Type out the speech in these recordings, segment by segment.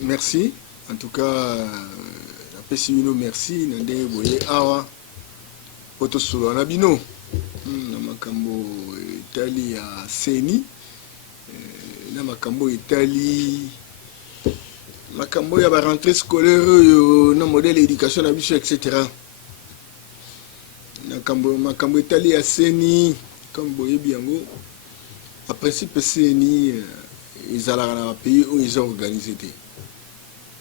Merci. En tout cas, napesi bino merci na ndenge boye awa otosolo na bino na makambo etali ya seni na makambo etali makambo ya ba rentrée scolaire oyo na modèle éducation na biso etc. makambo etali ya seni comme boyebi yango a principe seni ezalaka na pays oyo eza organisé te.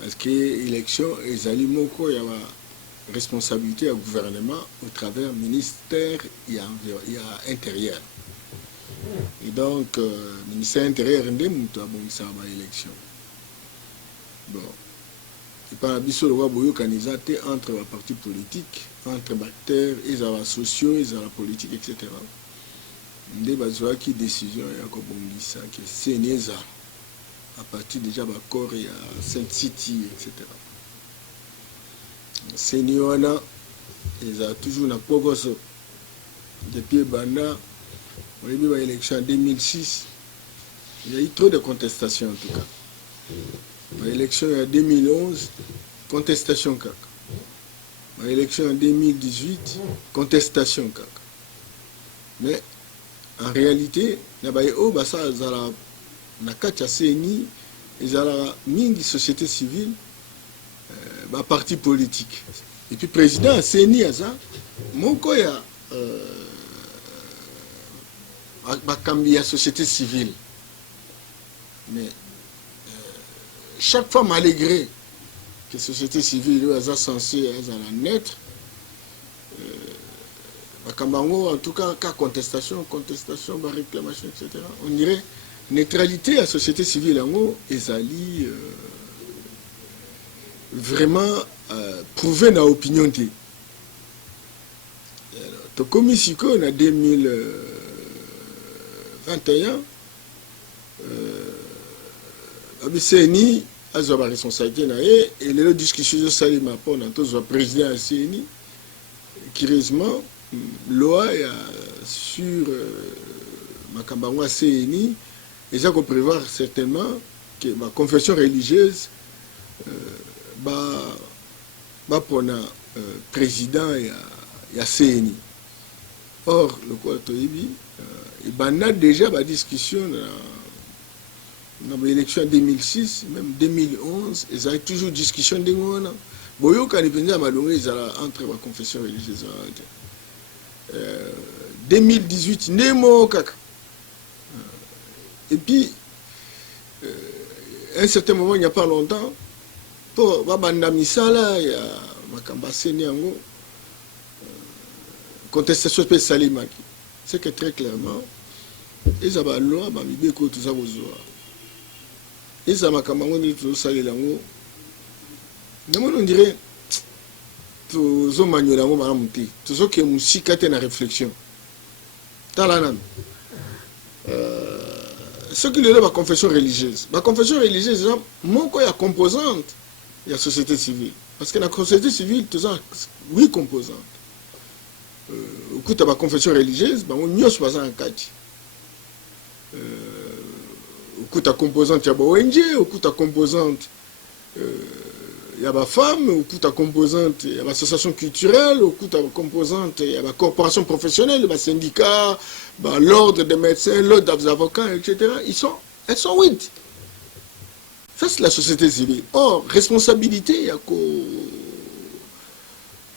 Parce que l'élection est moko ya responsabilité du gouvernement au travers ministère et intérieur. Et donc, ministère intérieur est une élection. Bon. Et par la biso le roi boyo candidaté entre les partis politiques, entre les acteurs, les sociaux, les politiques, etc. Des bazoa qui décision ya ko bongisa que c'est neza. À partir déjà de l'accord et à Saint-City, etc. Seigneur, ils ont toujours un progrès. Depuis Banda, on a eu l'élection en 2006. Il y a eu trop de contestations en tout cas. L'élection en 2011, contestation. L'élection en 2018, contestation. Mais en réalité, il y a eu na kati ya CENI ezala mingi société civile parti politique et puis président ya CENI aza moko ya bakambi ya société civile mais chaque fois malgré que société civile aza censé ezala naître bakambango en tout cas contestation réclamation etc. On dirait neutralité à la société civile ezali vraiment prouvé dans l'opinion. Comme ici, en 2021, CENI a la responsabilité et les discussions de Salima pour le président de CENI, qui récemment, loi sur Makambangwa CENI. Et ça qu'on prévoit certainement que ma confession religieuse pour le président et la CNI. Or, le quoi il a déjà la discussion dans l'élection 2006, même 2011, ils ont toujours discussion de moi. Boyo quand il venait à Malongé, ils allaient entre la confession religieuse. 2018, Nemo Kaka. Et puis, à un certain moment, il n'y a pas longtemps, pour Babanda Misala, il y a Makamba Senyango, contestation de Salimaki. C'est que très clairement, ils ont la loi, ils ont tout ça. Ils ont tout ça. On dirait, tous ont manuel, tous ont qui ont une réflexion. Talanan. Ce qui est la confession religieuse. La confession religieuse, mon y a composante, il y a société civile. Parce que la société civile, tu as 8 composantes. Au coup de la confession religieuse, on n'y a pas un cas. Au coup de la composante, il y a ONG, au coup de la composante, il y a la femme, au coup de la composante, il y a l'association culturelle, au coup de la composante, il y a la corporation professionnelle, le syndicat, l'ordre des médecins, l'ordre des avocats, etc. Elles sont 8. Ça, c'est la société civile. Or, responsabilité, il y a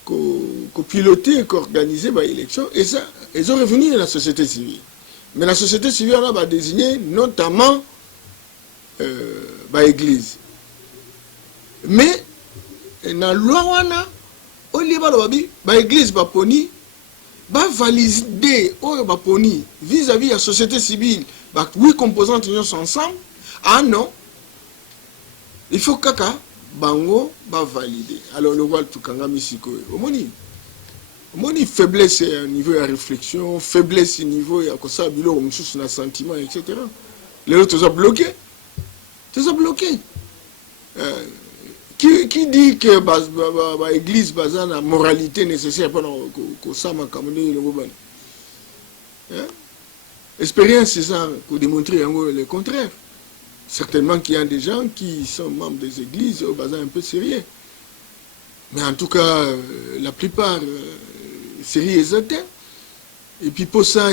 qu'au piloter, qu'organiser l'élection, et ça, ils ont revenu à la société civile. Mais la société civile, on va désigner notamment l'église. Mais, dans la loi, on dit que l'église va poni, va valider vis-à-vis de la société civile, 8 composantes sont ensemble. Ah non, il faut que bango va valider. Alors le roi tout kanga misiko. Omoni faiblesse au niveau de la réflexion, faiblesse au niveau de la bilo na sentiment, etc. Les autres sont bloqués. Tout ça bloqué. Qui dit que l'église a la moralité nécessaire pour que ça m'a le gouvernement. Expérience, c'est ça, pour démontrer le contraire. certainement qu'il y a des gens qui sont membres des églises au bazar un peu sérieux. Mais en tout cas, la plupart, sérieux et athées. Et puis pour ça,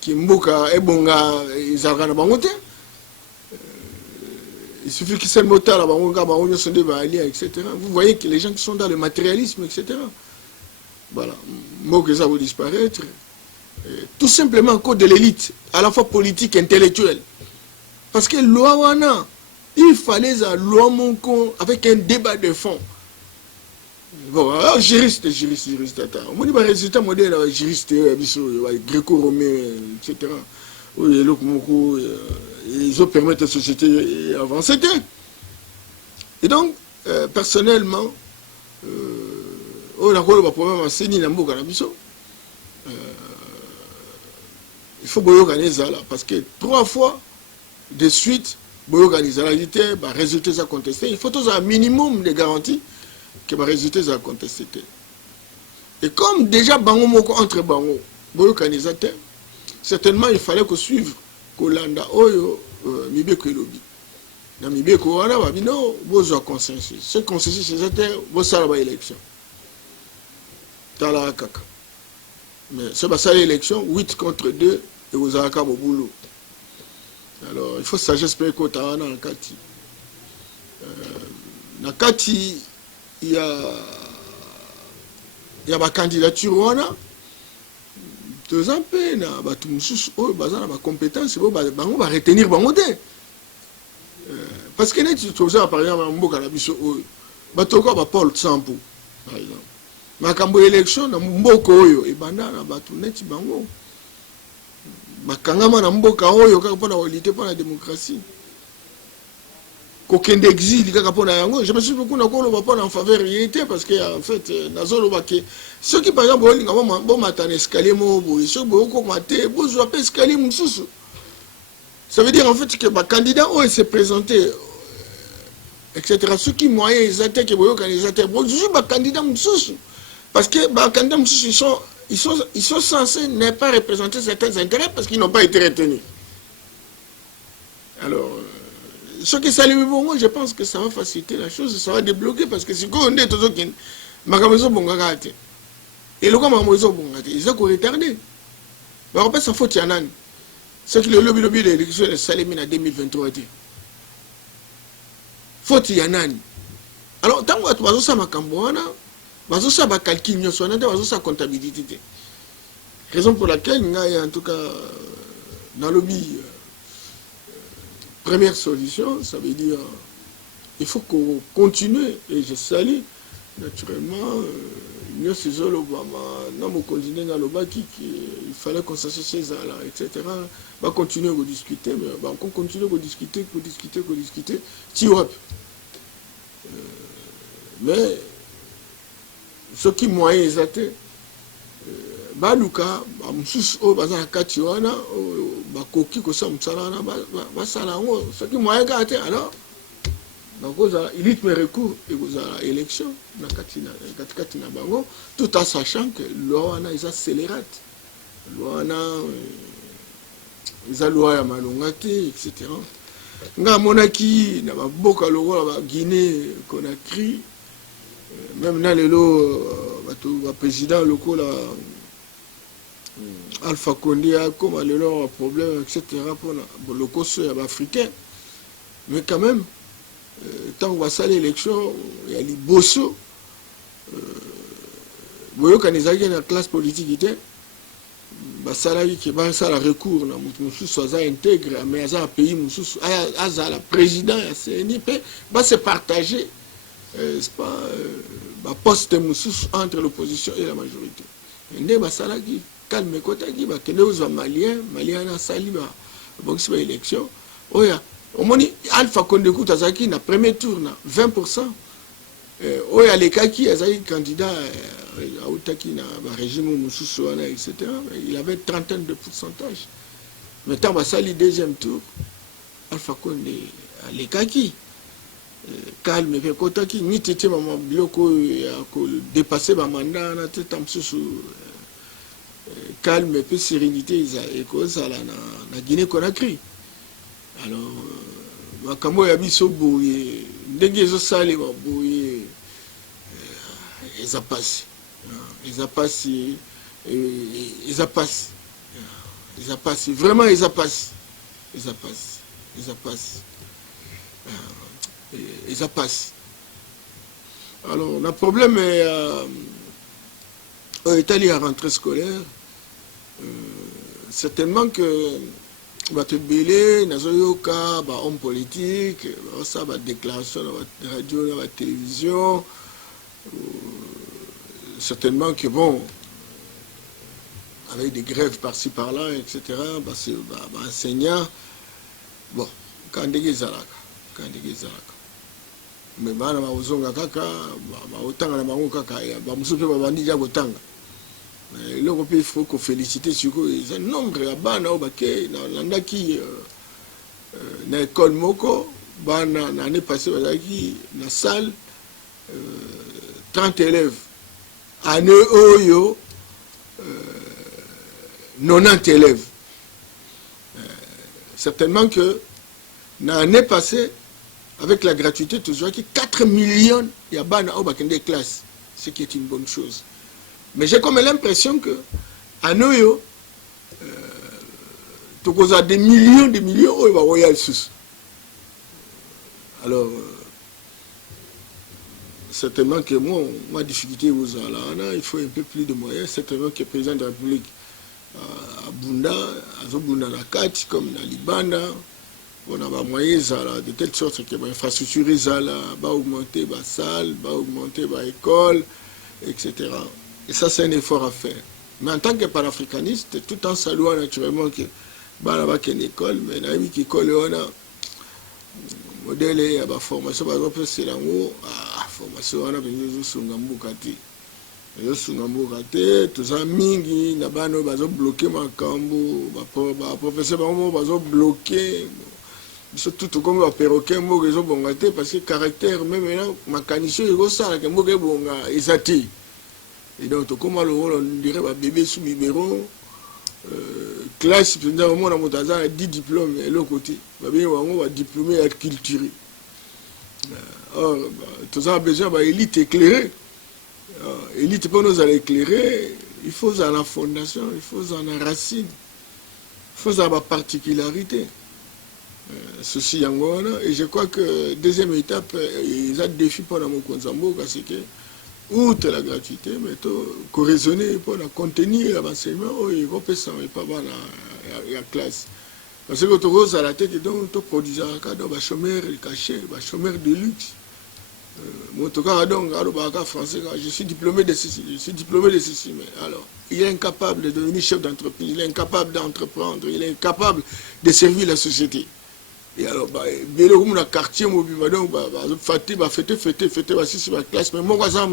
qui mboka et bonga, ils ont bangote. Il suffit qu'ils s'aient le moteur, la bangoga, bangoga, sont des baaliens, etc. Vous voyez que les gens qui sont dans le matérialisme, etc. Voilà. Mboka, ça va disparaître. Tout simplement à cause de l'élite, à la fois politique et intellectuelle. Parce que loi wana, il fallait un loi monco avec un débat de fond. Bon, alors juriste, attends. On dit, résultat modèle, juriste, gréco-romain, etc. Ils ont permis à la société d'avancer. Et donc, personnellement, on a un problème à Séni, il faut organiser ça, parce que 3 fois de suite, organiser la résultat à contester. Il faut toujours un minimum de garanties que les résultats à contester. Et comme déjà bango moko entre bango, organisateur, certainement il fallait que suivre Kolanda Oyo Mibeko Elobi. Dans Mibeko wana babino bozo consensus. Ce consensus c'est bo sala ba élection. Tala kaka. Mais ce ba sala élection 8 contre 2 et vous avez au boulot. Alors il faut sagesse pour écouter en Kati. Dans Kati il y a ma candidature wana. Deux ans peine na batu mususu oyo baza na ba compétence bango ba retenir bango te. Parce que net tu ça par exemple mboka na biso oyo bato ko ba Paul Tsampu par exemple. Makambo élection na mboka oyo ebanda na batu net bango. Makangama na mboka oyo kaka pona olité pona démocratie. Kokende exil kaka pona yango, je me suis beaucoup na kolo pas en faveur réalité parce que en fait nazolo baké ceux qui par exemple bon matin escalier mo boy ceux beaucoup maté bozo appel escalier mususu. Ça veut dire en fait que ba candidat oh s'est présenté etc. Ceux qui moyens ils attaquent que boyo candidat bozo ba candidat mususu parce que ba candidat mususu ils sont censés ne pas représenter certains intérêts parce qu'ils n'ont pas été retenus. Alors ce qui s'allume pour moi, je pense que ça va faciliter la chose, ça va débloquer parce que si on est toujours qui magamezo bongagate et le magamezo bongate, ils ont retardé. Mais en fait, ça faut tianan. C'est que le lobby de l'élection est salimé en 2023. Faut tianan. Alors tant que tu as ça makamboana, bazo ça ba calcul nyoso na bazo ça comptabilité. Raison pour laquelle il y a en tout cas dans le lobby première solution, ça veut dire il faut qu'on continue, et je salue naturellement il fallait qu'on s'associe chez Zala, etc. On va continuer à discuter, mais on va encore continuer à discuter, mais ce qui moyen est baluka mususu o bazana kati wana bakoki kosa musala na basala ngo soki moyen kate alors bakoza élite me recours et kozala élection na kati na bango tout en sachant que loi wana is accélérate loi wana isa loi ya malonga te etc. nga monaki na baboka lokola ba Guinée Conakry même na lelo bato ba président lokola Alpha Condé a comme un problème, etc. pour le cours africain. Mais quand même, tant qu'on va ça l'élection, il y a les bossos. Vous voyez quand ils arrivent dans la classe politique, ça qui va ça la recours, ça intègre, mais ça un pays, ça la président, va se partager, c'est pas, poste entre l'opposition et la majorité. Et ça qui calme kota ki ba kende aux malien na sali ba boxi ba élection oya omoni Alpha Condé Kutazaki na premier tour na 20% oya le kaki azali candidat autaki na ba régime mususu wana etc. Il avait trentaine de pourcentage mais tant ba sali deuxième tour Alpha Condé le kaki calme pe kota ki ni tete mama biloko ya ko dépasser ba mandat na tete mususu calme et puis sérénité et cause à la Guinée Conakry. Alors makambo ya biso boye ndenge ezosalema boye eza pasi vraiment eza pasi alors le problème est Italie à rentrée scolaire certainement que bato belé nazoyoka ba homme politique ça ba déclaration na radio na télévision certainement que bon avec des grèves par-ci par-là etc bah enseignant bon quand des ezalaka mais bana ba uzonga kaka ba otanga na bango kaka ba musupe ba bandi ya kotanga le il faut qu'on félicite sur un nombre de bana au baquet dans qui na école moko bana l'année passée bazaki na salle 30 élèves année oyo 90 élèves certainement que l'année passée avec la gratuité toujours qui 4 millions ya bana au baquet des classes ce qui est une bonne chose. Mais j'ai comme l'impression que à Noyo, tu as des millions où il va royal sous. Alors, certainement que moi, ma difficulté aux là, il faut un peu plus de moyens. Certainement que le président de la République à Bunda, à Bunda la 4, comme dans Libana, on a des moyens de telle sorte que l'infrastructure va augmenter la salle, va augmenter l'école, etc. Et ça, c'est un effort à faire. Mais en tant que panafricaniste, tout en saluant naturellement que Banaba est une école, mais il y a une école, on a modèle et la formation, par exemple, c'est la formation, on a besoin de Sungambukati. Les Sungambukati, tous les mingi, na bano bazo bloqué ma cambo, professeur bazo bloqué. Surtout comme un perroquet, ils ont bongaté parce que caractère, même maintenant, ma canition, ils ont ça, que moi, ils attirent. Et donc, comment on dirait bébé sous biberon, classe, on a 10 diplômes, et l'autre côté, on va diplômé à culture. Or, tout ça a besoin d'élite éclairée. Élite, pour nous éclairer, il faut dans la fondation, il faut dans la racine, il faut dans la particularité. Ceci, et je crois que deuxième étape, ils ont un défi pour la Mokonzambo, parce que outre la gratuité, mais il raisonner pour contenir l'enseignement, il faut pas ça, il pas la classe. Parce que tu roses à la tête, donc tu produis un chômeur caché, un chômeur de luxe. Mon donc, français, je suis diplômé de ceci, mais alors, il est incapable de devenir chef d'entreprise, il est incapable d'entreprendre, il est incapable de servir la société. Et alors, dans le quartier, donc, fêter, la classe, mais moi, ça,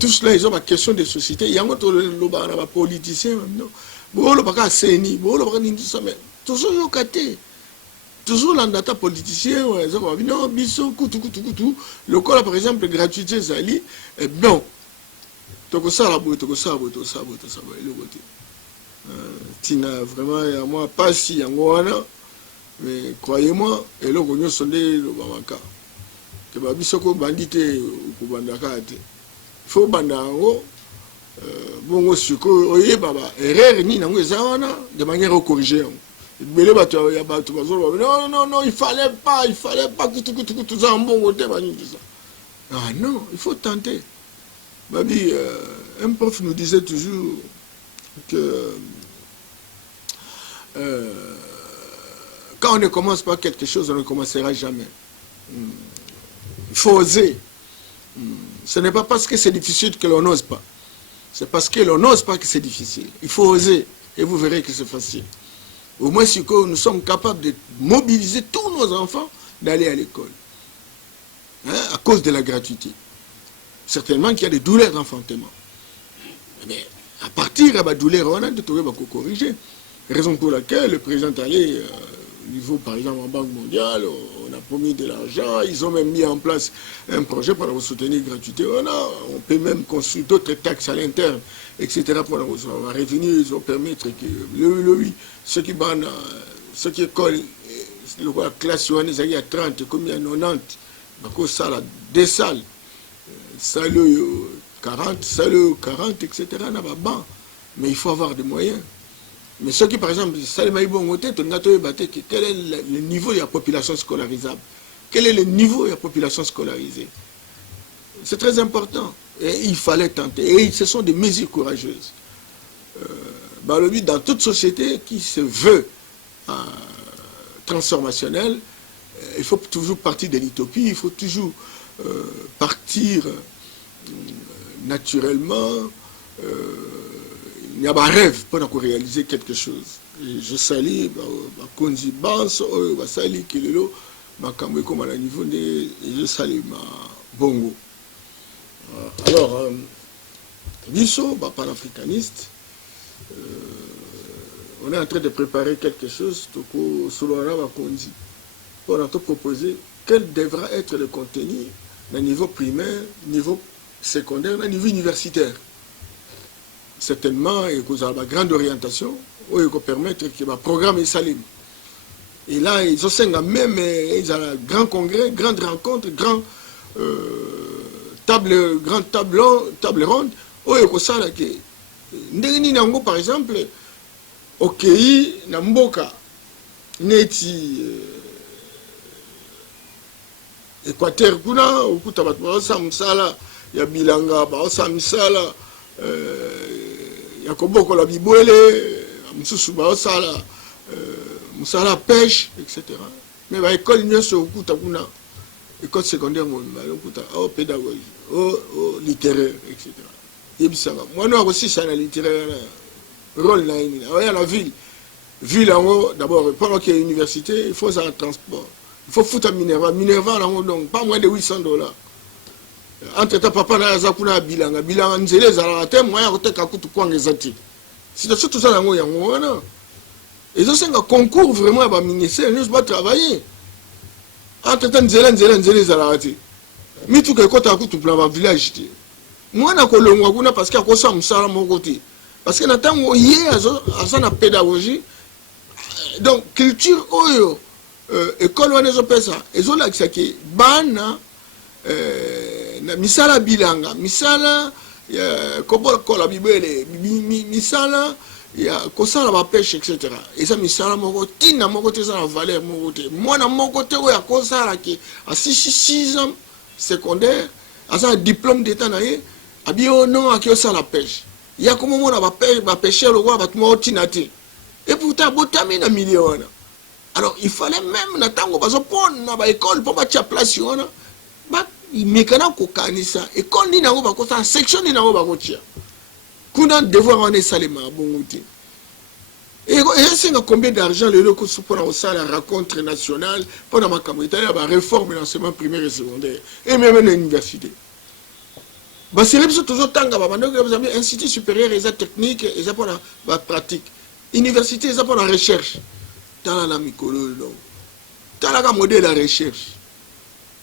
tout cela, ils ont ma question de société. Il y a un politicien, toujours toujours l'andata politicien, non, biso, kutu. Le cas, par exemple, gratuité, Zali, non. Tina, vraiment, moi, pas si, mais croyez-moi, et là, on a sondé le Bamaka. Que Babisoko bandité ou Bandakate. Il faut Bandango, bon, suko, oye, baba, erreur, ni nango, de manière à corriger. Non, il fallait pas, tout ça en bon côté, ah non, il faut tenter. Babi, un prof nous disait toujours que quand on ne commence pas quelque chose, on ne commencera jamais. Il faut oser. Ce n'est pas parce que c'est difficile que l'on n'ose pas. C'est parce que l'on n'ose pas que c'est difficile. Il faut oser et vous verrez que c'est facile. Au moins, si nous sommes capables de mobiliser tous nos enfants d'aller à l'école. À cause de la gratuité. Certainement qu'il y a des douleurs d'enfantement. Mais à partir de la douleur, on a de trouver pour corriger. Raison pour laquelle le président est allé au niveau, par exemple, en Banque mondiale, on a promis de l'argent, ils ont même mis en place un projet pour nous soutenir gratuité. On peut même construire d'autres taxes à l'interne, etc. pour nous revenir, ils ont permis que ceux qui école la classe il y a 30 comme il y a 90 bakosala 2 salles salle 40 salle 40 etc. Mais il faut avoir des moyens. Mais ceux qui, par exemple, quel est le niveau de la population scolarisable? Quel est le niveau de la population scolarisée? C'est très important. Et il fallait tenter. Et ce sont des mesures courageuses. Dans toute société qui se veut transformationnelle, il faut toujours partir de l'utopie, il faut toujours partir naturellement. Il y a un rêve pour réaliser quelque chose. Et je salue Konzi Banso, je salue Kilelo, comme à la niveau de. Je salue Bongo. Alors, Bisso, panafricaniste, on est en train de préparer quelque chose pour nous proposer quel devra être le contenu au niveau primaire, niveau secondaire, au niveau universitaire. Certainement, il y a une grande orientation qui va permettre que le programme est salim. Et là, ils ont même un grand congrès, grande rencontre, grand table ronde. Par exemple, au Kei, Namboka, Neti, Équateur, Kuna, Okuta Samsala, Yabilanga, Samsala, Yakoboko la Bibouele, Moussou Baosala, Moussala pêche, etc. Mais l'école n'y a pas de école secondaire, pédagogie, littéraire, etc. Moi, nous aussi, c'est la littéraire, rôle dans la ville. Ville, d'abord, pendant qu'il y a une université, il faut un transport. Il faut foutre à Minerva. Minerva, donc, pas moins de $800. Entre-temps, papa n'a pas de bilanga. Bilanga, nous avons moyen de faire des choses. C'est surtout ça, nous avons. Et ça, c'est un concours vraiment à ministère, nous devons travailler. Entre-temps, nous avons raté. Mais tout le côté, tout le village. Moi, je suis parce qu'il y a ça mon côté. Parce que nous avons une pédagogie. Donc, culture, école, on a ça. Et ça, c'est que, misala bilanga, misala kobola kola bibele, misala ya kosala ba pêche, etc. Et ça misala moko tina moko te ça la valeur moko te. Moi na moko te ya kosala ki à 6 ans secondaire, à ça diplôme d'état na ye, abio non a ki osala pêche. Ya comme moi na ba pêcher le roi ba tuma tina te. Et pourtant botami na million. Alors il fallait même na tango bazo pon na ba école pour ba tia place yona. Il mécanique au canisa et quand il n'a pas de section il n'a pas de qu'on devoir en salima bon et c'est combien d'argent le loco pour la rencontre nationale pendant ma communauté la réforme de l'enseignement primaire et secondaire et même l'université bah c'est toujours tanga bah vous avez institut supérieur et technique et ça pour la pratique université ça pour la recherche dans la micolo donc dans la modèle de la recherche.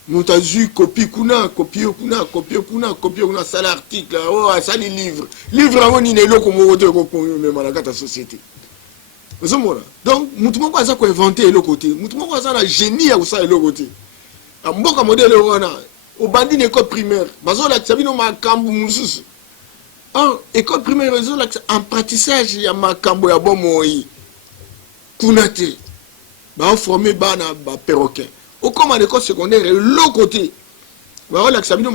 Nous avons vu copier kuna, ça l'article, ça les livres. Livre avant ni ne comme on même à la société. Donc, nous avons pas ça inventé le côté. Nous avons pas ça la génie à ça le côté. Un bon modèle au bandit école primaire. Bazo la sabino ma kambu mususu. École primaire en pratissage il y a ma kambu ya bon moi. Kunate. Ba formé bana ba perroquet. Au comme à l'école secondaire, l'autre côté, on a examiné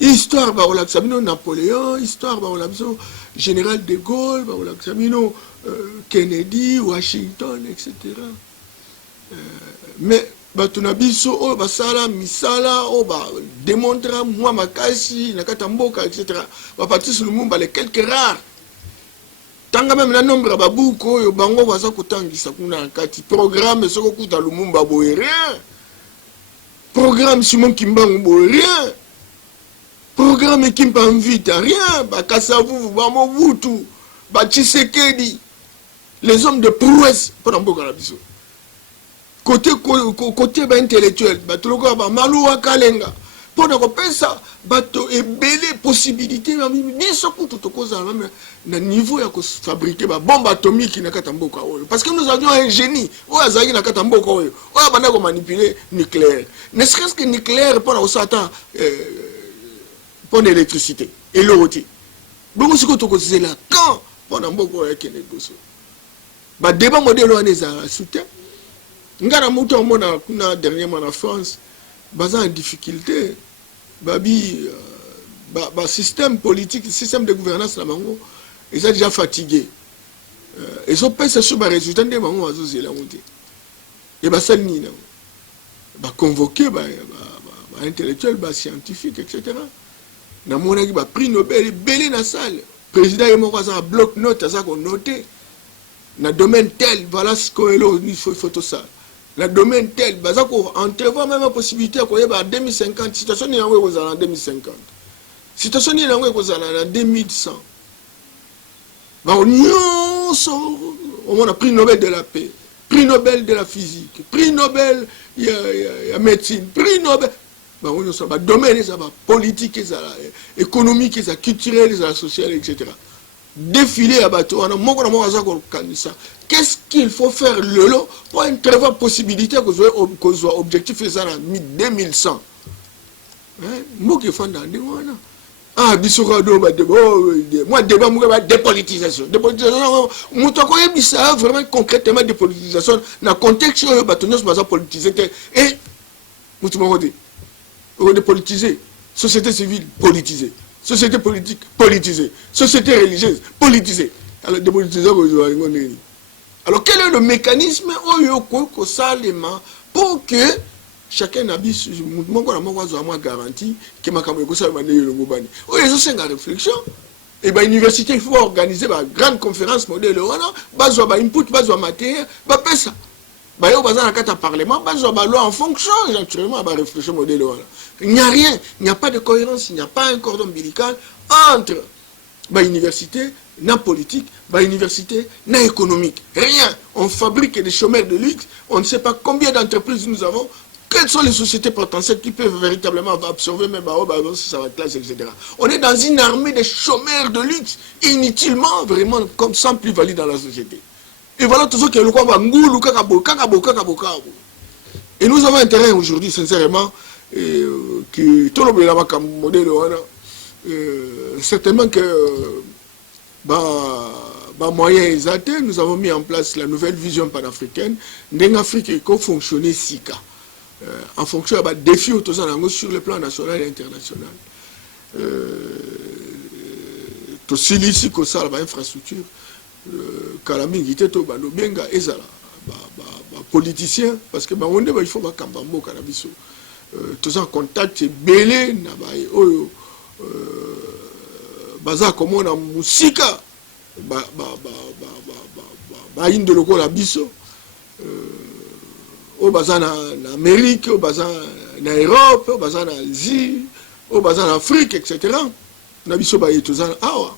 histoire, on a examiné Napoléon, histoire, on a examiné Général de Gaulle, on a examiné Kennedy, Washington, etc. Mais on a biso, basala, misala, démontra, moi, makasi, nakatamboka, etc. On va partir sur le monde, les quelques rares. Tanga même la nombre babuko yo bango baza kotangisa kuna kati programme soko kuta lumumba boye rien programme Simon Kimbangu boye rien programme Kimpa Mvita rien bakasavu ba Mobutu ba Tshisekedi les hommes de prouesse pour mboka la biso côté ba intellectuel ba tuloko ba Maluwa Kalenga pour ne ça bateau et belle possibilité bien sûr pour tout cause même na niveau ya fabriquer ba bombe atomique na katamboka parce que nous avions un génie o azaki na katamboka o banda ko manipuler nucléaire ne serait-ce que nucléaire pour au satan pour l'électricité et l'eau donc ce que tu cause là quand pendant beaucoup ya kene dosso ba débat modèle on est à soutien ngara muto mona kuna dernièrement en France basant en difficulté babi système politique système de gouvernance là mango ils sont déjà fatigués ils ont pensé sur les résultats de mango azozi la monter et ba salni na ba convoquer ba intellectuel ba scientifique etc. na mona ki ba prix Nobel belé na salle président et mon ça bloc note ça qu'on noter na domaine tel voilà ce qu'il faut tout ça la domaine tel, entrevoir même la possibilité qu'on y ait en 2050, situation n'est pas en 2050. Situation n'est pas en 2100. On a prix Nobel de la paix, prix Nobel de la physique, prix Nobel de médecine, prix Nobel. On a domaine, politique, économique, culturel, social, etc. Défiler à bateau, qu'est-ce qu'il faut faire le lot pour entrevoir possibilité qu'on soit objectif et ça en 2100. Moi qui fais dans des mois là. Ah, bisouado, moi débat, moi dépolitisation. Dépolitisation, moi toi quoi ça vraiment concrètement dépolitisation dans le contexte où bateau nous sommes politisés et moi tu m'as dit, on dépolitiser, société civile politisée. Société politique politisée, société religieuse politisée. Alors, alors quel est le mécanisme pour que chacun n'abuse garantie que ma c'est une réflexion. Et bien, l'université, il faut organiser une grande conférence modèle, besoin input, besoin matière, ça. Il y a un parlement, loi en fonction, naturellement, de la réflexion modèle. Il n'y a rien, il n'y a pas de cohérence, il n'y a pas un cordon ombilical entre l'université, la politique, l'université, l'économique. Rien. On fabrique des chômeurs de luxe, on ne sait pas combien d'entreprises nous avons, quelles sont les sociétés potentielles qui peuvent véritablement absorber même sa classe, etc. On est dans une armée de chômeurs de luxe, inutilement, vraiment, comme sans plus-value dans la société. Et voilà tout ce qui est le et nous avons intérêt aujourd'hui, sincèrement, que tout le monde a modèle, certainement que moyen est atteint, nous avons mis en place la nouvelle vision panafricaine d'une Afrique qui a fonctionné SICA, en fonction des défis sur le plan national et international. Tout ici, que ça, l'infrastructure. Kalamingi teto balobenga ezala politicien parce que il faut ba kambambo kanabiso tous en contact belé na ba oyo baza komona musika ba inde loko la biso o baza na Amérique o baza na Europe o baza na Asie o baza na Afrique etc. na biso ba yetozana awa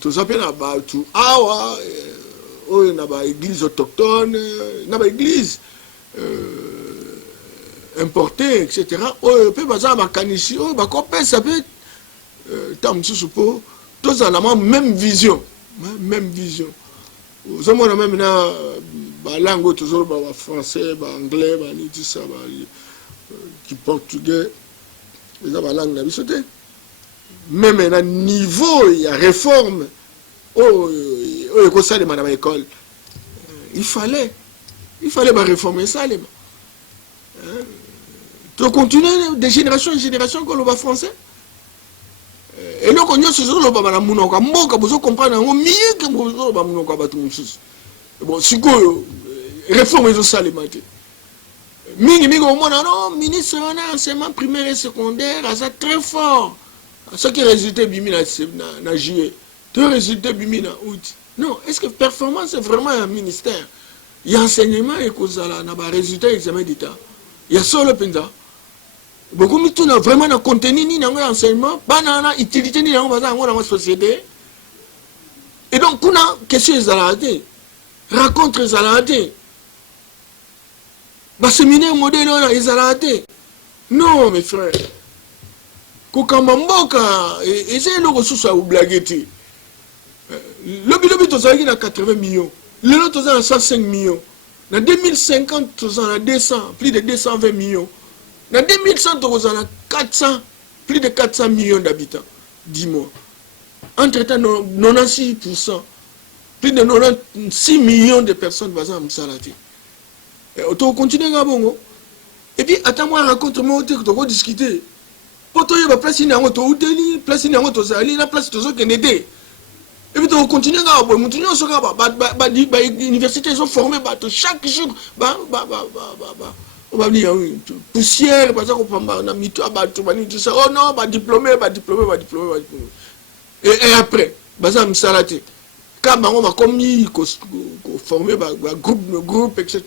tous appelés à tout awa na ba église autochtone na ba église importée etc. Peut baza ba kanisi ba kopé ça peut tam susupo tous en la même vision vous avez même na ba langue toujours ba français ba anglais ba ni tout ça ba qui portugais les ba langue na bisoté. Même à un niveau, il y a réforme. Il fallait réformer ça. Tu continues de génération en génération qu'on le français. Et nous, on se comprendre mieux que bon, si vous réformez ça, les maths. Ministre, enseignement primaire et secondaire, c'est très fort. Ce qui résultait bimina na juillet, tout résultait bimina août. Non, est-ce que performance c'est vraiment un ministère? Il y a enseignement et cause là, na ba résultat examen d'état. Il y a solo penda. Beaucoup de tout vraiment na contenu ni na enseignement, banana utilité ni na baza ngona na société. Et donc kuna question ezalade. Rencontre ezalade. Ba séminaire modèle na ezalade. Non, mes frères. Kokamamboka, et c'est le ressource à blaguer. Lobby, tu as 80 millions. Le tu as 105 millions. En 2050, tu as 200, plus de 220 millions. En 2100, tu as 400, plus de 400 millions d'habitants. Dis-moi. Entre-temps, 96%, plus de 96 millions de personnes vont s'arrêter. Tu continues à bon. Et puis, attends-moi, raconte-moi que tu vas discuter. Pour toi, il y a place in tu as place in tu as la place tu as et puis tu continues à bon, continuer à l'université, ils sont formés chaque jour. On va dire poussière, parce qu'on a mis tout ça. Oh non, diplômé. Et après, ça me s'arrête. Quand on va commis, former groupe, etc.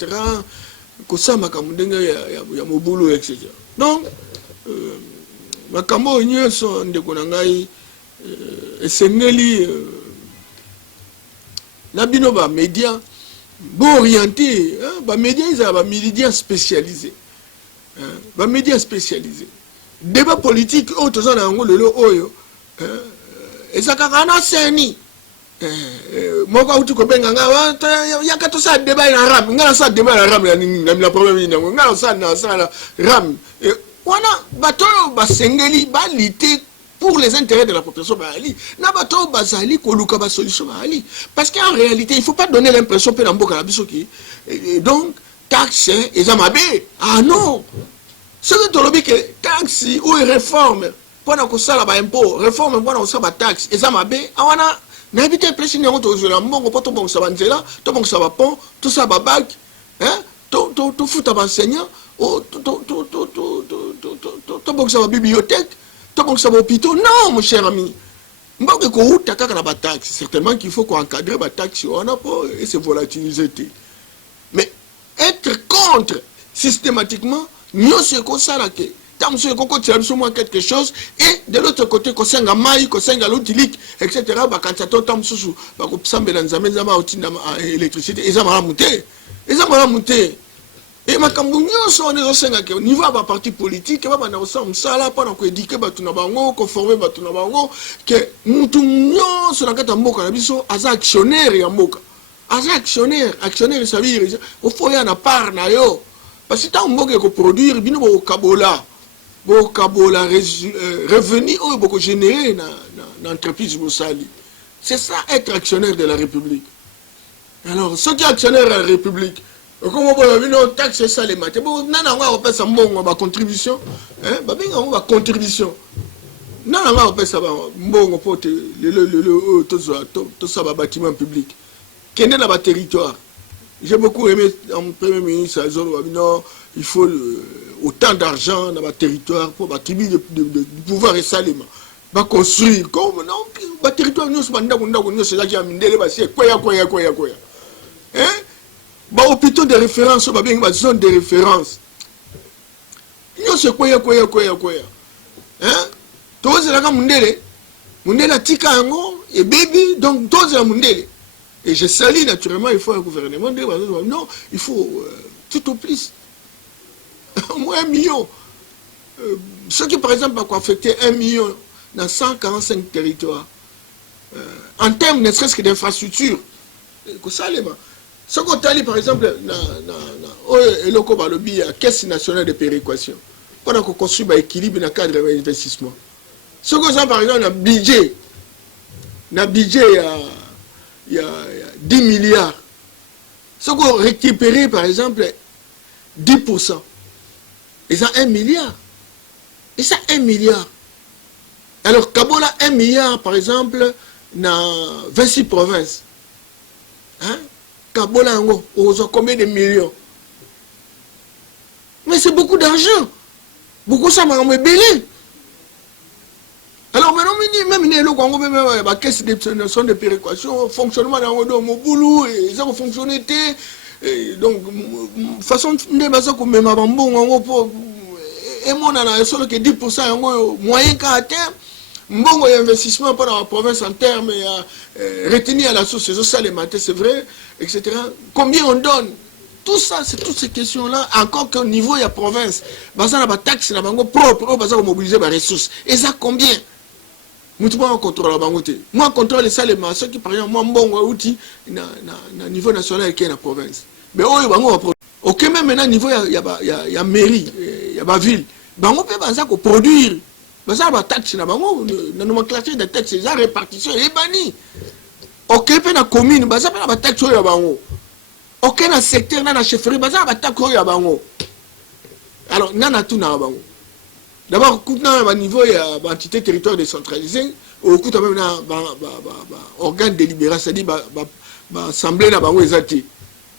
Ça m'a il y a mon boulot, etc. Donc, makambo nyonso ndeko na ngai esengeli na bino ba média bon orienté ba média ils ba média spécialisé ba média spécialisé débat politique o toza na ngo lelo oyo ezaka na seni moko auti ko benga nga yaka to sa débat na ram nga sa débat na ram na problème ni nga sa na ram wana bato basengeli balité pour les intérêts de la population bali na bato bazali koluka ba solution bali parce qu'en réalité il faut pas donner l'impression pe na mboka na biso ki donc taxe ezamabe ah non ce que tu lobi que taxe ou réforme pona ko sala ba impôt réforme pona ko sala ba taxe ezamabe awana na habiter pression ngo to zola mbongo poto bon sa banzela to bon sa ba pont tout ça ba bac hein to futa ba enseignant to bon sa ba bibliothèque to bon sa ba hôpital non mon cher ami mbongo ko uta kaka na ba taxe certainement qu'il faut qu'on encadrer ba taxe on a pour et se volatiliser mais être contre systématiquement nous ce qu'on sala que tant que qu'on tire sur moi quelque chose et de l'autre côté qu'on senga mai qu'on senga l'utilique etc ba quand ça tombe sous ba ko sambela nzambe nzama otinda électricité ezama monter et makambo nyonso on est senga que niveau ba parti politique ba na osam sala pa na ko éduquer ba tuna bango ko former ba tuna bango que mutu nyonso na kata mboka na biso aza actionnaire ya mboka aza actionnaire ça veut dire au faut ya na part na yo parce que tant mboka ko produire bino bo kabola revenu ou beaucoup générer dans l'entreprise Moussali. C'est ça être actionnaire de la République. Alors, ceux qui sont actionnaires de la République, comment on va venir taxer ça les maths? Bon, non, on va faire ça, contribution. On va contribution. Non, on va faire ça, bon, pour tout ça, bâtiment public. Quel est le territoire? J'ai beaucoup aimé en Premier ministre, il faut autant d'argent dans le territoire pour attribuer de pouvoir et salement. Va construire comme non, le territoire nous c'est là qui a mindé c'est quoi. Hein? Bah hôpitaux de référence, bah bien zone de référence. Nous c'est quoi. Hein? Tous c'est là quand mundele tika ngo et baby donc tous c'est mundele. Et je salue naturellement il faut un gouvernement non, il faut tout au plus au moins 1 million. Ceux qui, par exemple, ont affecté 1 million dans 145 territoires, en termes ne serait-ce que d'infrastructure, ce qu'on a dit, par exemple, la Caisse nationale de péréquation, pendant qu'on construit l'équilibre dans le cadre de l'investissement. Ce qu'on a, par exemple, un budget, il y a 10 milliards. Ce qu'on récupéré, par exemple, 10%. Et ça, 1 milliard. Et ça, 1 milliard. Alors, Kabola, 1 milliard, par exemple, dans 26 provinces. Hein? Kabola, on a combien de millions? Mais c'est beaucoup d'argent. Beaucoup ça m'a embellé. Alors, maintenant, même la caisse de péréquation, fonctionnement dans mon boulot, et ça va fonctionner. Donc, façon de base comme même avant bon et mon ana solo que 10% moyen qu'à atteindre bon investissement pour la province en termes retenir à la source ça les maths c'est vrai etc. Combien on donne tout ça, c'est toutes ces questions-là, encore qu'au niveau de la province, baza na ba taxe na bango propre, baza mobiliser ba ressources. Et ça combien? Moi, contrôle la bango te. Moi, contrôle ça les ceux qui par exemple, moi, mbongo outil na niveau national qui est na province. Mais oh, bango va produire. Ok, même maintenant, niveau il y a mairie, il y a ma ville. Bango peut baza ko produire. Baza ba taxe na bango, na nomenclature de taxes, la répartition est bannie. Ok, peut na commune, baza peut na ba taxe ya bango. Ok, na secteur, na chefferie, baza ba taxe ya bango. Alors, nana tout na bango. D'abord, au niveau de l'entité territoire décentralisée, au coup, même organe délibérant, c'est-à-dire l'assemblée de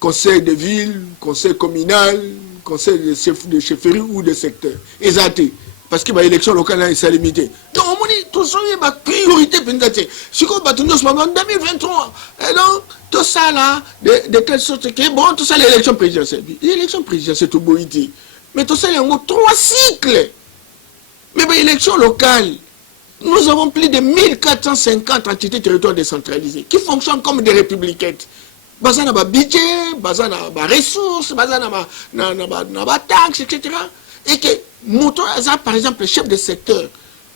conseil de ville, conseil communal, conseil de chefferie ou de secteur. Exacté. Parce que l'élection locale est limité. Donc, on dit tout ça, il y a une priorité. Si on va en 2023, et donc, tout ça là, de telle sorte que, bon, tout ça, l'élection présidentielle. L'élection présidentielle, c'est tout beau. Mais tout ça, il y a 3 cycles. Mais l'élection locale, nous avons plus de 1450 entités territoriales décentralisées qui fonctionnent comme des républicaines. Bazan a budget, bazan a ressources, bazan a taxes, etc. Et que Mouton Azar, par exemple, le chef de secteur,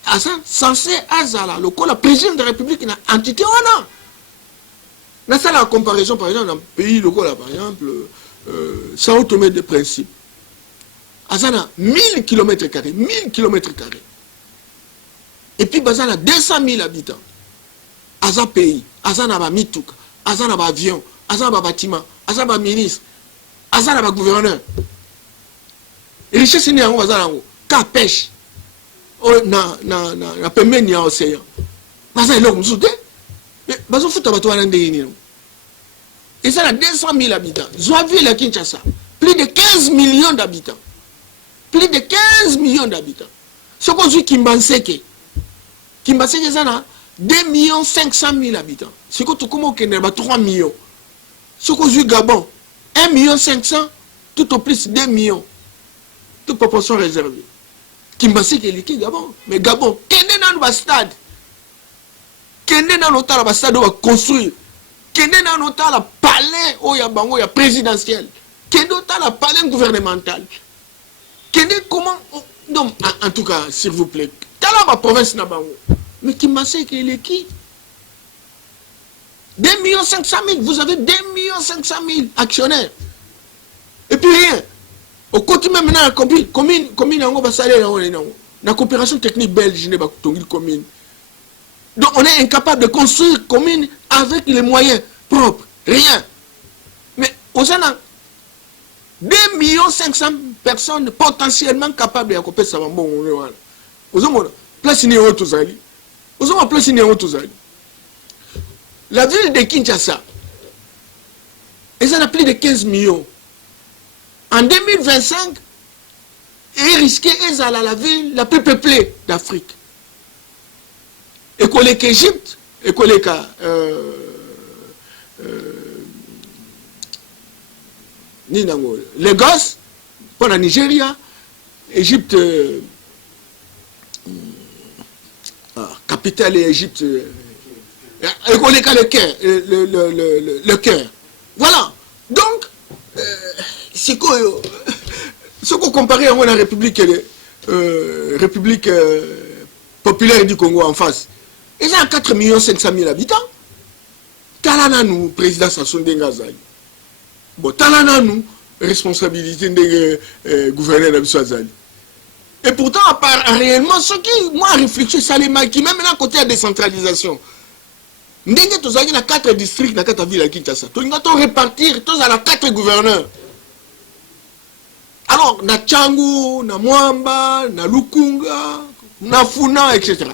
Azar, censé Azar, le président de la République, une entité, on a. Dans ça, la comparaison, par exemple, dans le pays local, par exemple, Sao Tomé de principe. Azana 1000 km², 1000 km². Et puis Bazana 200 000 habitants. Azana pays, Azana ba mituka, Azana ba avion, Azana ba bâtiment, Azana ba ministre, Azana ba gouverneur. Et richesse ni yango Bazana ngo, ka pêche. Oh na pembe ni océan. Bazana lo msude. Bazo futa bato wana ndeni. Et ça a 200 000 habitants. Zouaville à Kinshasa, plus de 15 millions d'habitants. Plus de 15 millions d'habitants. Ce qu'on dit Kimbanseke, c'est 2 500 000 habitants. Ce qu'on dit 3 millions. Ce qu'on dit Gabon, 1 500 000, tout au plus 2 millions. Toute proportion réservée. Kimbanseke est qui Gabon? Mais Gabon, quel est dans le stade? Quel est dans le stade où on va construire? Quel est dans le palais où il y a présidentiel? Quel est dans le palais gouvernemental? Comment donc en tout cas s'il vous plaît dans la province na bango mais qui m'a dit qu'il est qui 2 500 000 vous avez 2 500 000 actionnaires et puis rien au côté même maintenant commune yango ba salaire na coopération technique belge ne ba tongi commune donc on est incapable de construire commune avec les moyens propres rien mais au sein 2 500 000 personnes potentiellement capables de couper ça. Bon, vous avez place ni autre zali. Vous avez place ni autre zali. La ville de Kinshasa, elle a plus de 15 millions. En 2025, elle risquait d'être la ville la plus peuplée d'Afrique. Et qu'on est qu'Égypte, et qu'on est qu'à Lagos, pour la Nigeria, Égypte, capitale Égypte, et qu'on est qu'à le cœur. Voilà. Donc, ce qu'on compare à la République populaire du Congo en face, ils ont 4 500 000 habitants. Talana nous, président Sassou Nguesso. Bon, talana nous, responsabilité de gouverneur d'Abissouazali. Et pourtant, à part réellement, ce qui, moi, réfléchis, ça les qui même là, côté de la décentralisation. Nous avons 4 districts dans 4 villes à Kinshasa. Nous avons répartir tous à la 4 gouverneurs. Alors, na Tchangou, na Mwamba, na Lukunga, na Funa, etc.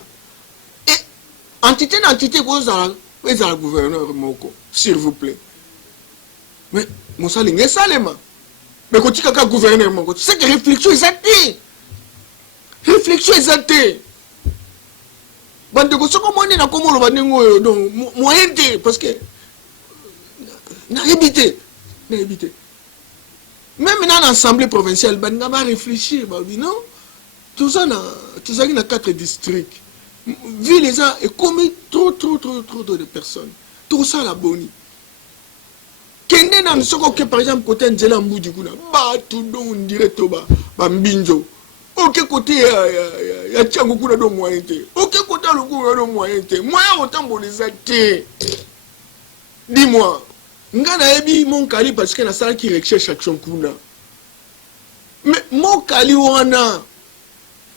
Et entité d'entité, vous avez le gouverneur Moko, s'il vous plaît. Mais, mon saling est salema. Mais quand tu as un gouverneur Moko, tu sais que réflexion est athée. Réflexion est athée. Bande de ce qu'on a comme on va dire, donc, moyen parce que, n'a évité. Même dans l'Assemblée provinciale, on va réfléchir, on va dire non, tout ça, il y a 4 districts. Vu les gens, et commis trop de personnes. Tout ça, la bonne. Kende nan soko que par exemple côté Nzela Mbudi kuna ba tout don dirait toba ba mbinzo. OK côté ya Tchango kuna do moyen te. OK côté le kuna do moyen te. Moyen autant bolisa te. Dis-moi. Ngana ebi mon kali parce que na sala qui recherche action kuna. Mais mon kali wana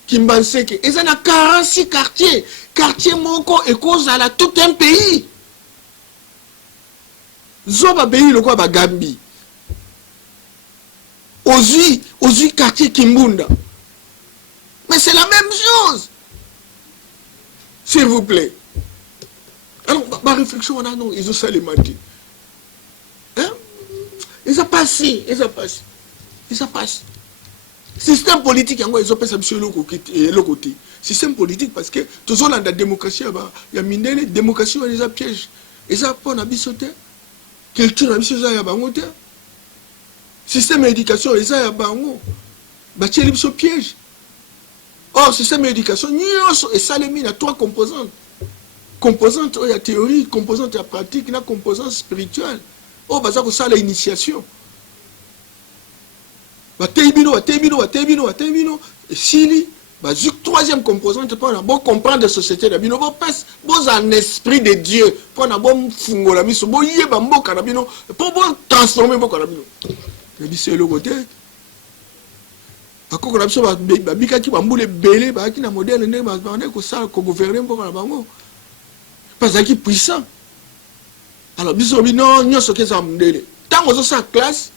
Kimbanseke, ils ont 46 quartiers. Quartier Moko et cause à tout un pays. Zoba pays le quoi ba Gambi. Ozui quartier Kimbunda. Mais c'est la même chose. S'il vous plaît. Alors, ma réflexion, on a non, ils ont ça les menti. Hein? Ils ont passé. Système politique, ils ont passé sur le côté. Système politique, parce que toujours dans la démocratie, il y a une démocratie, il y a des pièges. Ils ont pas sauté. Culture, il y a des système d'éducation, il y a des pièges. Or, système d'éducation, et ça, il y a 3 composantes. Composante, il y a théorie, composante, il y a pratique, il y a composante spirituelle. Oh, ça, c'est l'initiation. Et si la troisième composante, pour comprendre la société, pour un esprit de Dieu, pour un bon fungo, pour transformer le c'est le côté. Parce que puissant. Alors, non, ce que ça me dit. Tant que ça classe,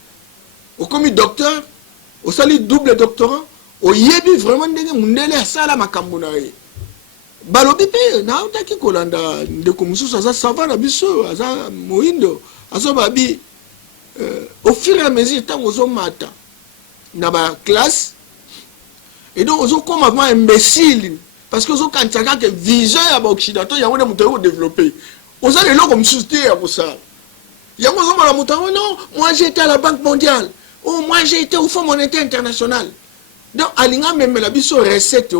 au commis docteur, au sali double doctorant, au yebi vraiment ndenge mundele sala makambuna ye. Balobi pe na utaki kolanda ndeko mususu aza sava na biso aza moindo azo babi au fur et à mesure tant ozo mata na ba classe et donc ozo comme avant imbécile parce que ozo kantaka que vision ya ba occidentaux ya wona muto développer ozo le loko mususu te ya kosa ya ozo mala muto non moi j'étais à la Banque mondiale. Oh, moi j'ai été au Fonds monétaire international. Donc, Alinga même la biso recette.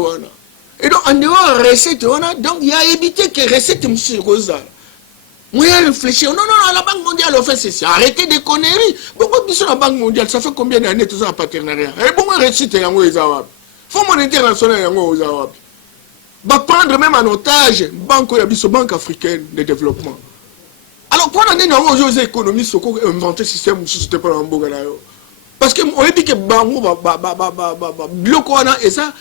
Et donc, en dehors de recette, donc il y a évité que recette monsieur Rosa. Moi, j'ai réfléchi. Non, non, la Banque mondiale, en fait, c'est ça. Arrêtez des conneries. Pourquoi biso la Banque mondiale, ça fait combien d'années tout ça en partenariat? Et pourquoi recette yango ezawab? Fonds monétaire international yango ezawab. Va prendre même en otage Banque Yabiso, Banque africaine de développement. Alors, pour l'année, nous avons aux économistes qui ont inventé le système où c'était pas un bon gars. Parce que on dit que bango bloco et ça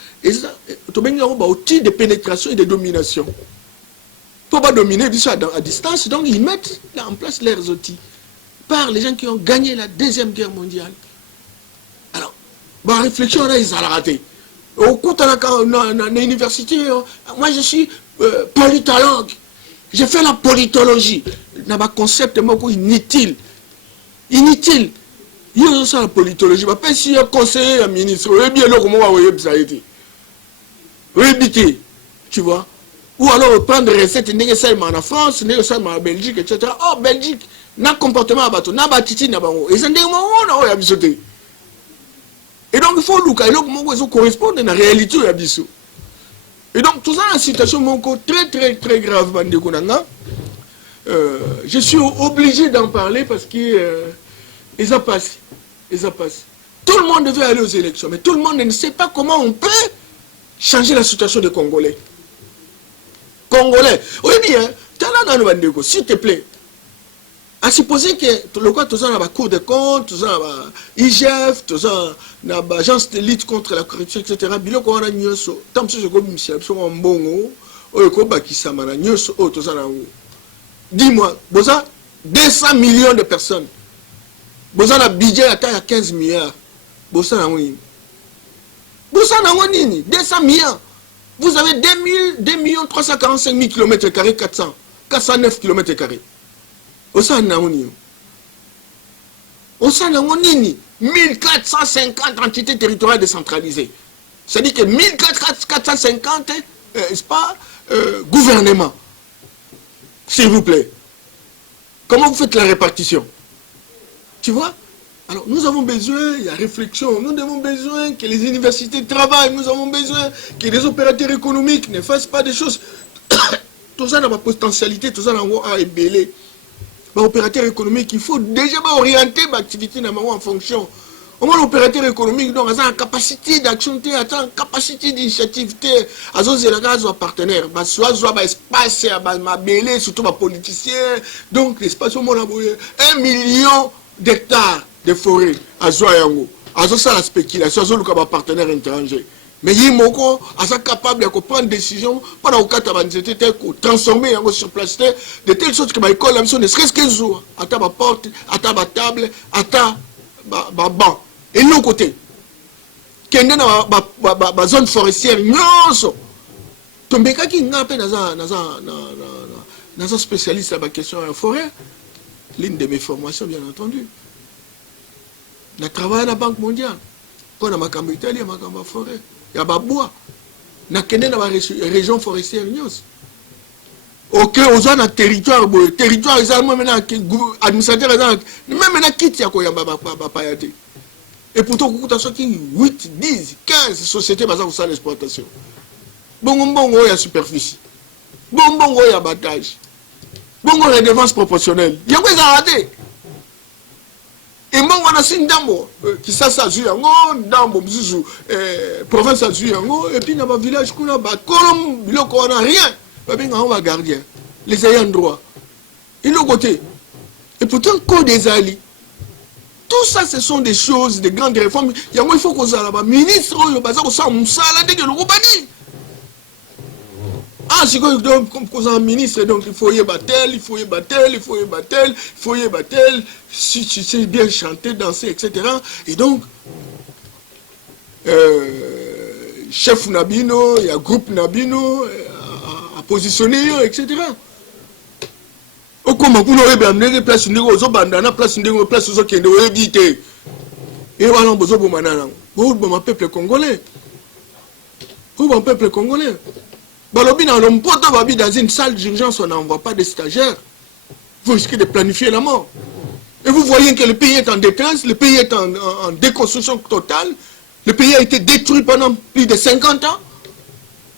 to benga outil de pénétration et de domination. Pour pas dominer à distance, donc ils mettent en place leurs outils par les gens qui ont gagné la Deuxième Guerre mondiale. Alors, ma réflexion là, ils ont raté. Au cours de l'université, moi je suis politologue. J'ai fait la politologie. Dans un concept inutile. Inutile. Il y a la politologie. Je ne si un conseiller, un ministre, tu vois. Ou alors prendre des recettes seulement en France, seulement en Belgique, etc. Oh, Belgique, n'a comportement à bateau, n'a pas titi, n'a pas haut. Et c'est un démon, on a sauté. Et donc, il faut que correspondre à la réalité de Abisso. Et donc, tout ça, la situation très, très, très grave, je suis obligé d'en parler parce que ils ont passé. Tout le monde devait aller aux élections, mais tout le monde ne sait pas comment on peut changer la situation des Congolais. Oui bien, s'il te plaît, à supposer que le quoi, tout ça, la Cour des comptes, tout ça, IGF, tout ça, l'agence de lutte contre la corruption, etc. Biloko wana nyoso, tant que je comme Michel, so mbongo, oyeko bakisama na nyoso, tout ça na. Dis-moi, boza 200 millions de personnes. Boza na budget à 15 milliards. Boza na ngoni. Boza na ngoni 200 millions. Vous avez 2 345 000 km², 409 km². Boza na ngoni. Boza na ngoni 1450 entités territoriales décentralisées. C'est-à-dire que 1450, n'est-ce pas, gouvernement. S'il vous plaît. Comment vous faites la répartition? Tu vois? Alors, nous avons besoin, il y a réflexion, nous avons besoin que les universités travaillent, nous avons besoin que les opérateurs économiques ne fassent pas des choses. Tout ça n'a pas potentialité, tout ça n'a pas ébélé. opérateur économique, il faut déjà orienter l'activité en fonction. Au moins l'opérateur économique, donc, a une capacité d'action, a une capacité d'initiative, a un partenaire, soit un espace, un belé, surtout un politicien. Donc l'espace au monde a 1 million d'hectares de forêt à Zoyango. À la spéculation, à un partenaire étranger. Mais il est capable de prendre des décisions pendant que transformer sur place de telle sorte que l'école ne serait-ce qu'un jour, à ta porte, à ta table, à ta banc. Et de l'autre côté, qui est dans la zone forestière, non, Tombeka qui n'a pas un spécialiste à la question de la forêt, l'une de mes formations, bien entendu. Je travaille à la Banque mondiale. Quand on a ma Italie, ma forêt. Il y a des bois. Il y a des régions forestières. Ok, on a un territoire. Territoire, administrateur, même un kit, il y a et pourtant, il y a 8, 10, 15 sociétés basées sur l'exploitation. Bon, il y a superficie. Bon, il y a abattage. Bon, il y a redevance proportionnelle. Il y a quoi raté? Et moi, on a une dame qui s'est associée à Dambo, province associée à et puis dans le village, on n'a rien. On va garder les ayants droit. Et l'autre côté. Et pourtant, code des alliés. Tout ça, ce sont des choses, des grandes réformes. Il faut qu'on soit là-bas. Ministre, le bazar, on s'en salade de l'Europanie. Ah, c'est comme un ministre, donc il faut y battre, il faut y battre, il faut y battre, il faut y battre, si tu sais bien chanter, danser, etc. Et donc, chef Nabino, il y a groupe Nabino à positionner, etc. Au comment vous n'aurez pas amené place aux bandana, place aux autres qui ont évité. Et voilà, on besoin de manana. Vous, mon peuple congolais. Vous, mon peuple congolais. Dans une salle d'urgence, on n'envoie pas de stagiaires. Vous risquez de planifier la mort. Et vous voyez que le pays est en détresse, le pays est en déconstruction totale, le pays a été détruit pendant plus de 50 ans.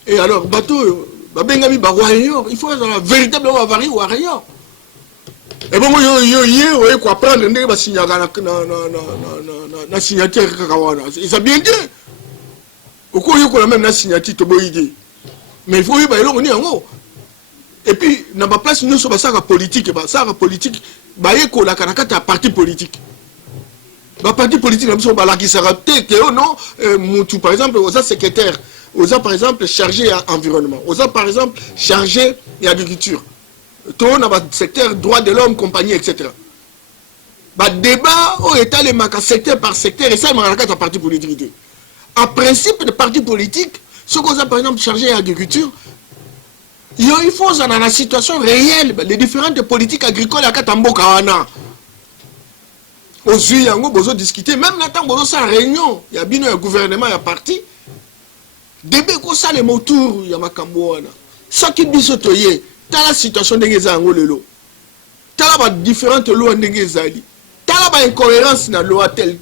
Et alors, bateau, il faut véritablement avarie ou rien. Et bon, il faut apprendre la signature. Ils ont bien dit. Pourquoi il y a même la signature? Mais il faut y aller en haut. Et puis, dans ma place, nous sommes ça politique. Ça, politique, il y a un parti politique. Le parti politique, nous sommes là qui s'arrête. Non, par exemple, aux secrétaires, aux par exemple, chargé à environnement, aux par exemple, chargé à agriculture. Tout dans le secteur droit de l'homme, compagnie, etc. Le débat, au état, les secteur par secteur, et ça, il y a un parti politique. En principe, le parti politique, ce qu'on a par exemple chargé à l'agriculture, il faut dans la situation réelle, les différentes politiques agricoles à Katambokawana. Aujourd'hui, il y a besoin de discuter, même dans la réunion, il y a bien un gouvernement, il y a parti. Début comme ça, les mots tour, il y a Makamboana. Ce qui dit ce toyer, dans la situation de Ngezango Lelo, dans la différentes lois de Ngezali, dans la incohérence dans la loi telle.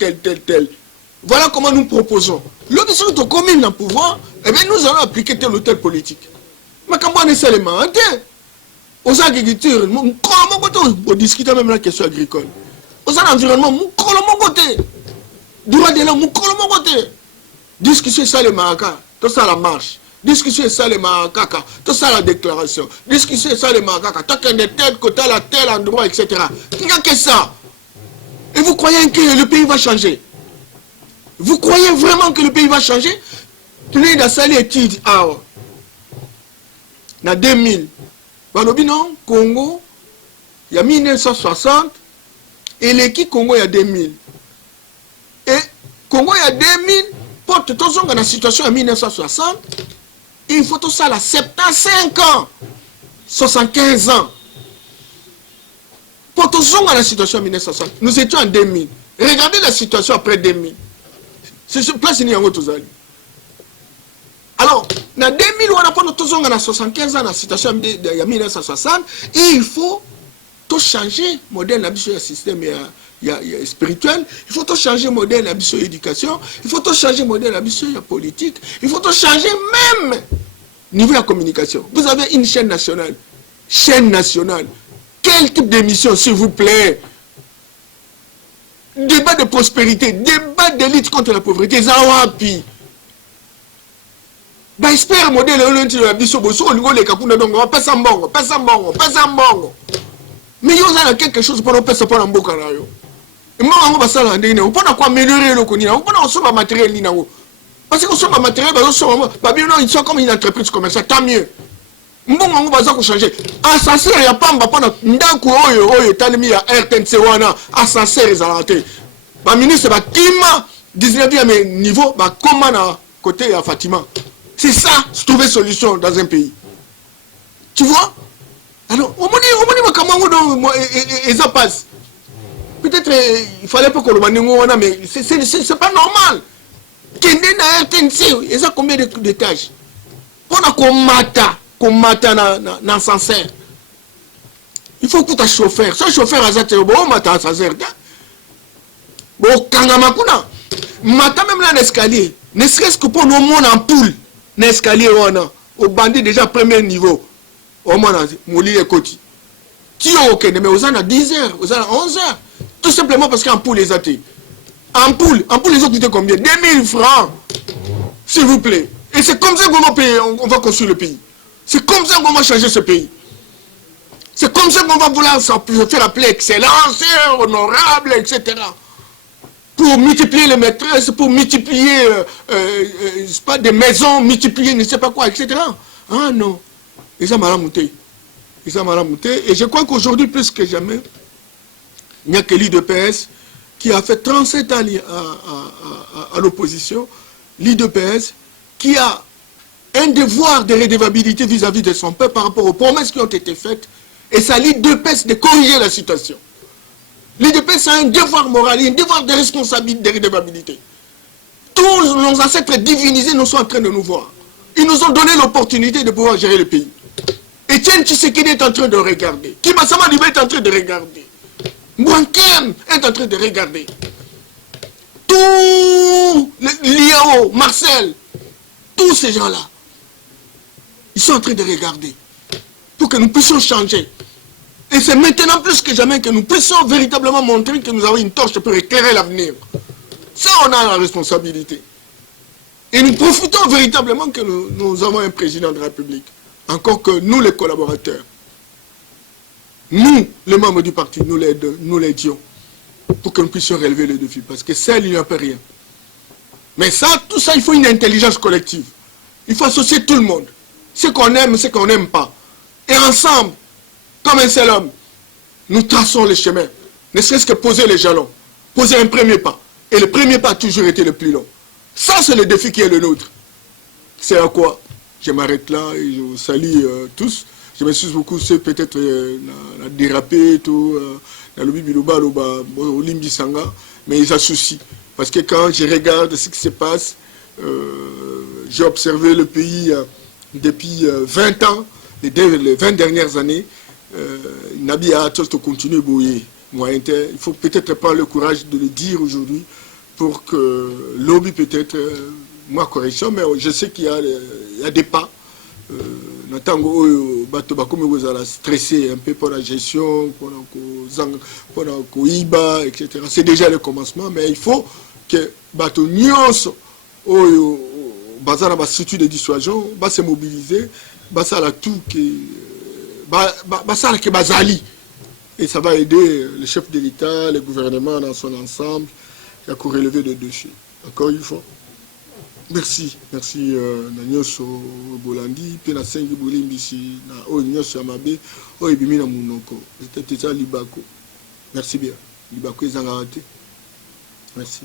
Voilà comment nous proposons. L'option de commune dans le pouvoir, eh bien, nous allons appliquer telle ou telle politique. Mais quand on est seulement, aux agricultures, on discute même la question agricole. Aux environnements, on côté. Droit de l'homme, on côté. Discussion ça les maracas, tout ça la marche. Discussion ça les maracas, tout ça la déclaration. Discussion ça les maracas, tant qu'il y a tel côté, à tel endroit, etc. Il n'y a que ça. Et vous croyez que le pays va changer? Vous croyez vraiment que le pays va changer? Lui, il a sali étude. En 2000, non, Congo, il y a 1960, et l'équipe Congo, il y a 2000. Et Congo, il y a 2000, pour tout ça, dans la situation en 1960, il faut tout ça à 75 ans, 75 ans. Pour tout ça, dans la situation en 1960, nous étions en 2000. Regardez la situation après 2000. C'est sur place, il y a un autre. Alors, en 2000, on a pas tous 75 ans dans la situation de 1960, et il faut tout changer le modèle de le système spirituel, il faut tout changer le modèle de l'éducation, il faut tout changer le modèle de la politique, il faut tout changer même niveau de la communication. Vous avez une chaîne nationale. Quel type d'émission, s'il vous plaît? Débat de prospérité, débat de lutte contre la pauvreté, Zawapi. Bah, espère modèle, on dit, on les capuna donc, on passe en bon, passe en bon, passe en bon. Mais il y a quelque chose pour nous passer pour un beau canard. Et moi, on va ça là, on peut pas améliorer le connu, on peut pas sauver matériel, parce qu'on sauve matériel, ils sont comme une entreprise commerciale, tant mieux. Bon, on va changer. Ascenseur, il n'y a pas de talemi à RTNC, ascenseur, ils ont raté. Le ministre, Kima, 19e niveau, comment à côté à Fatima. C'est ça, trouver solution dans un pays. Tu vois? Alors, on me dit comment et ça passe. Peut-être il fallait pas qu'on le manie, mais c'est pas normal. Qu'il y a RTNC, ils ont combien de tâches? On a qu'on mata dans ascenseur. Il faut que tu chauffeur. Ce chauffeur a zate bon mata ascenseur. Bon kangamakuna. Mata même là l'escalier. Ne serait-ce que pour nous mon ampoule. L'escalier on a au bandit déjà premier niveau. Au moins moli et koti. Qui OK mais aux en a 10h, aux en a 11h. Tout simplement parce qu'ampoule les athées. Ampoule les ont coûté combien? 2000 francs. S'il vous plaît. Et c'est comme ça qu'on va payer, on va construire le pays. C'est comme ça qu'on va changer ce pays. C'est comme ça qu'on va vouloir se faire appeler excellence, honorable, etc. Pour multiplier les maîtresses, pour multiplier pas des maisons, multiplier ne sais pas quoi, etc. Ah non. Ils ont mal monté. Ils ont mal monté. Et je crois qu'aujourd'hui, plus que jamais, il n'y a que l'IDPS qui a fait 37 ans à l'opposition. L'IDPS qui a un devoir de redevabilité vis-à-vis de son peuple par rapport aux promesses qui ont été faites. Et ça l'IDPS de corriger la situation. L'IDPS a un devoir moral, un devoir de responsabilité, de redevabilité. Tous nos ancêtres divinisés nous sont en train de nous voir. Ils nous ont donné l'opportunité de pouvoir gérer le pays. Etienne Tshisekedi est en train de regarder. Kimassama Liba est en train de regarder. Mouankem est en train de regarder. Tout Liao, Marcel, tous ces gens-là, ils sont en train de regarder pour que nous puissions changer. Et c'est maintenant plus que jamais que nous puissions véritablement montrer que nous avons une torche pour éclairer l'avenir. Ça, on a la responsabilité. Et nous profitons véritablement que nous avons un président de la République. Encore que nous, les collaborateurs, nous, les membres du parti, nous l'aidions pour que nous puissions relever le défi. Parce que seul, il n'y a pas rien. Mais ça, tout ça, il faut une intelligence collective. Il faut associer tout le monde. Ce qu'on aime, ce qu'on n'aime pas. Et ensemble, comme un seul homme, nous traçons le chemin. Ne serait-ce que poser les jalons. Poser un premier pas. Et le premier pas a toujours été le plus long. Ça, c'est le défi qui est le nôtre. C'est à quoi je m'arrête là et je vous salue tous. Je m'excuse beaucoup, c'est peut-être dérapé, tout, dans le Bibiloba, au Limbi Sanga, mais ils associent. Parce que quand je regarde ce qui se passe, j'ai observé le pays depuis 20 ans, les 20 dernières années, Nabi a continué à bouiller. Il faut peut-être pas le courage de le dire aujourd'hui pour que l'OBI peut-être, moi correction, mais je sais qu'il y a des pas. Nous avons stressé un peu pour la gestion, pour la IBA, etc. C'est déjà le commencement, mais il faut que bateau Nyons bazar structure de dissuasion va se mobiliser, ça la tout ça que bazali et ça va aider le chef de l'État, le gouvernement dans son ensemble à relever le dossier. Encore une fois. Merci Nanyoso Bolandi, pe na sengi bolimbisi na o nyoso amabe o ebimi na munoko. C'était ça Libako. Merci bien. Libako ezanga raté. Merci.